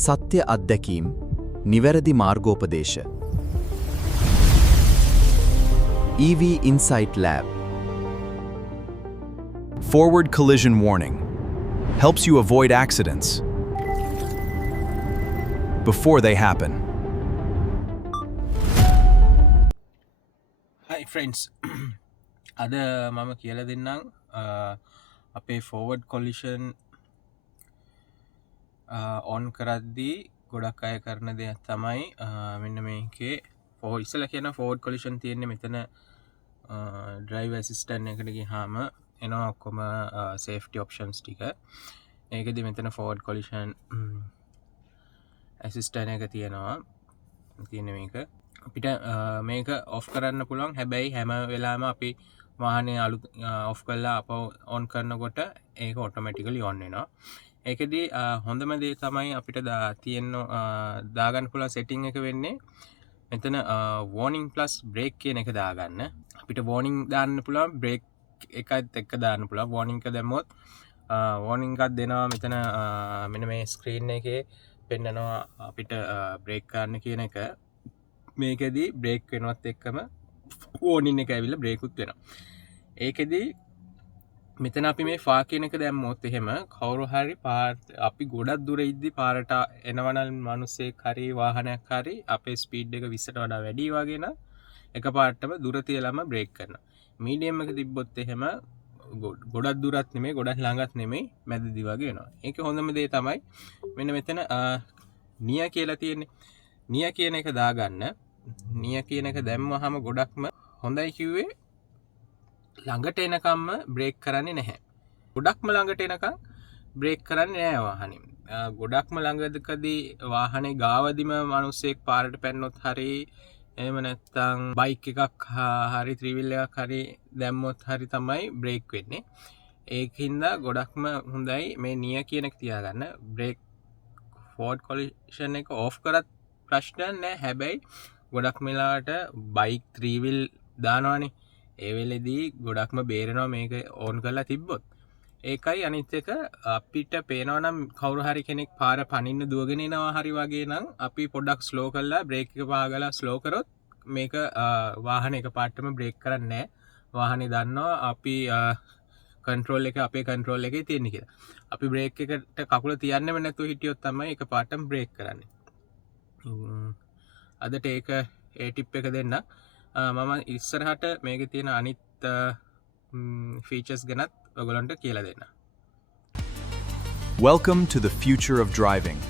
සත්‍ය අත්දැකීම් නිවැරදි මාර්ගෝපදේශ EV Insight Lab Forward collision warning helps you avoid accidents before they happen. Hi friends. අද මම කියලා දෙන්නම් අපේ forward collision on කරද්දී ගොඩක් අය කරන දෙයක් තමයි මෙන්න මේකේ ඉස්සලා කියන forward collision තියෙන්නේ මෙතන drive assistant එකට ගියාම එනවා ඔක්කොම safety options ටික. ඒකෙදි මෙතන forward collision assistant එක තියෙනවා. තියෙන මේක අපිට මේක ඔෆ් කරන්න පුළුවන්. හැබැයි හැම වෙලාවෙම අපි වාහනේ අලුත් ඔෆ් කරලා අපව on කරනකොට ඒක automatically on වෙනවා. ඒකෙදි හොඳම දේ තමයි අපිට තියෙන දාගන්න පුළුවන් setting එක වෙන්නේ මෙතන warning plus brake කියන එක දාගන්න. අපිට warning දාන්න පුළුවන්, brake එකත් එක්ක දාන්න පුළුවන්. warning එක දැම්මොත් warning එකක් දෙනවා මෙතන මෙන්න මේ screen එකේ පෙන්නනවා අපිට brake ගන්න කියන එක. මේකෙදි brake වෙනවත් එක්කම warning එක ඇවිල්ලා brake උත් වෙනවා. ඒකෙදි මෙතන අපි මේ ෆා කියන එක දැම්මොත් එහෙම කවුරු හරි අපි ගොඩක් දුර ඉද්දි පාරට එනවනම් මිනිස්සෙක් හරි වාහනයක් හරි අපේ ස්පීඩ් එක 20ට වඩා වැඩි වගේ නම් එකපාරටම දුර තියලාම බ්‍රේක් කරනවා. මීඩියම් එක තිබ්බොත් එහෙම ගොඩක් දුරත් නෙමෙයි ගොඩක් ළඟත් නෙමෙයි මැදදී වගේ වෙනවා. ඒක හොඳම දේ තමයි මෙන්න මෙතන නිය කියලා තියෙන්නේ. නිය කියන එක දාගන්න. නිය කියන එක දැම්මහම ගොඩක්ම හොඳයි කිව්වේ ළඟට එනකම්ම බ්‍රේක් කරන්නේ නැහැ. ගොඩක්ම ළඟට එනකම් බ්‍රේක් කරන්නේ නැහැ වාහනේ. ගොඩක්ම ළඟදකදී වාහනේ ගාවදිම මිනිස්සෙක් පාරට පැන්නොත් හරි එහෙම නැත්නම් බයික් එකක් හරි ත්‍රී වීල් එකක් හරි දැම්මොත් හරි තමයි බ්‍රේක් වෙන්නේ. ඒකින්ද ගොඩක්ම හොඳයි මේ නිය කියන එක තියාගන්න. බ්‍රේක් forward collision එක off කරත් ප්‍රශ්නයක් නැහැ. හැබැයි ගොඩක් වෙලාවට බයික් ත්‍රී වීල් දානවනේ. ඒ වෙලෙදී ගොඩක්ම බේරෙනවා මේක ඕන් කරලා තිබ්බොත්. ඒකයි අනිත් එක අපිට පේනවා නම් කවුරු හරි කෙනෙක් පාර පනින්න දුවගෙන එනවා හරි වගේ නම් අපි පොඩ්ඩක් ස්ලෝ කරලා බ්‍රේක් එක පාගලා ස්ලෝ කරොත් මේක වාහනේ එකපාරටම බ්‍රේක් කරන්නේ නැහැ. වාහනේ දන්නවා අපි කන්ට්‍රෝල් එක අපේ කන්ට්‍රෝල් එකේ තියෙන කියලා. අපි බ්‍රේක් එකට කකුල තියන්නෙම නැතුව හිටියොත් තමයි එකපාරටම බ්‍රේක් කරන්නේ. අදට ඒක ඒ ටිප් එක දෙන්න. මම ඉස්සරහට මේකේ තියෙන අනිත් ෆීචර්ස් ගැනත් ඔයගලන්ට කියලා දෙන්න. Welcome to the future of driving.